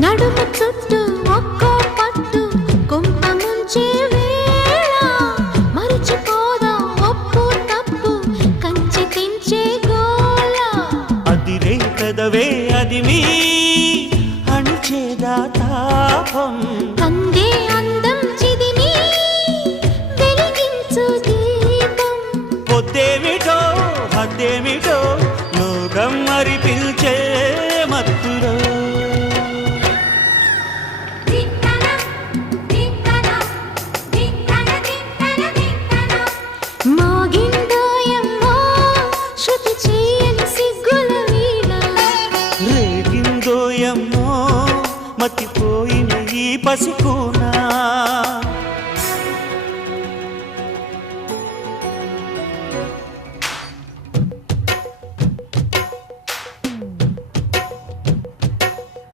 నడుము చుట్టూ ఒక్కో పట్టు కొంప ముంచే వేళ మరిచిపోదా ఒప్పు తప్పు కంచి తెంచే గోల అదిరే కదవే అది మీ అణిచేదా తాపం కందే అందం చిదిమి వెలిగించు దీపం పొద్దేమిటో హద్దేమిటో లోకం మరి పిల్చే మత్తులో మోగిందోయమ్మో శృతి చేయని సిగ్గుల వీణ రేగిందోయమ్మో మతిపోయిన ఈ పసికూన